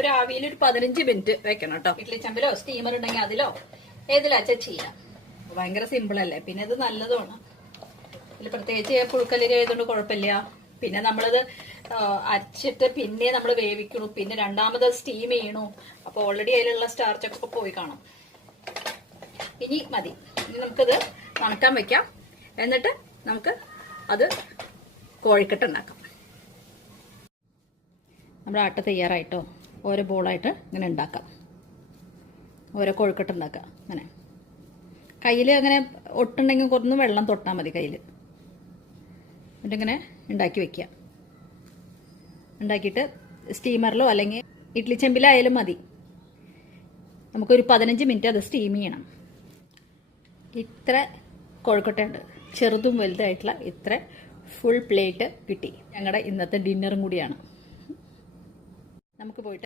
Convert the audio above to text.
ഒരു ആവിയിൽ ഒരു 15 മിനിറ്റ് വെക്കണം കേട്ടോ. ഇഡ്ഡലി ചെമ്പിലോ സ്റ്റീമർ ഉണ്ടെങ്കിൽ അതിലോ ഏതിലാച്ച ചെയ്യാം. ഭയങ്കര സിമ്പിൾ അല്ലേ, പിന്നെ ഇത് നല്ലതുമാണ്. ഇതിൽ പ്രത്യേകിച്ച് പുഴുക്കലരി ആയതുകൊണ്ട് കുഴപ്പമില്ല. പിന്നെ നമ്മളത് അരച്ചിട്ട് പിന്നെ നമ്മൾ വേവിക്കണു, പിന്നെ രണ്ടാമത് സ്റ്റീം ചെയ്യണു. അപ്പൊ ഓൾറെഡി അതിലുള്ള സ്റ്റാർച്ചൊക്കെ പോയി കാണും. ഇനി മതി. ഇനി നമുക്കിത് തണുക്കാൻ വെക്കാം. എന്നിട്ട് നമുക്ക് അത് കോഴിക്കട്ട് ഉണ്ടാക്കാം. നമ്മുടെ ആട്ട തയ്യാറായിട്ടോ. ഓരോ ബോളായിട്ട് ഇങ്ങനെ ഉണ്ടാക്കാം. ഓരോ കോഴിക്കട്ട് ഉണ്ടാക്കാം. അങ്ങനെ കയ്യിൽ അങ്ങനെ ഒട്ടുണ്ടെങ്കിൽ കുറഞ്ഞ് വെള്ളം തൊട്ടാൽ മതി കയ്യിൽ. എന്നിട്ടിങ്ങനെ ഉണ്ടാക്കി വെക്കുക. ഉണ്ടാക്കിയിട്ട് സ്റ്റീമറിലോ അല്ലെങ്കിൽ ഇഡ്ഡലി ചെമ്പിലായാലും മതി. നമുക്കൊരു 15 മിനിറ്റ് അത് സ്റ്റീം ചെയ്യണം. ഇത്ര കോഴിക്കട്ടയുണ്ട്, ചെറുതും വലുതായിട്ടുള്ള ഇത്ര ഫുൾ പ്ലേറ്റ് കിട്ടി. ഞങ്ങളുടെ ഇന്നത്തെ ഡിന്നറും കൂടിയാണ്. നമുക്ക് പോയിട്ട്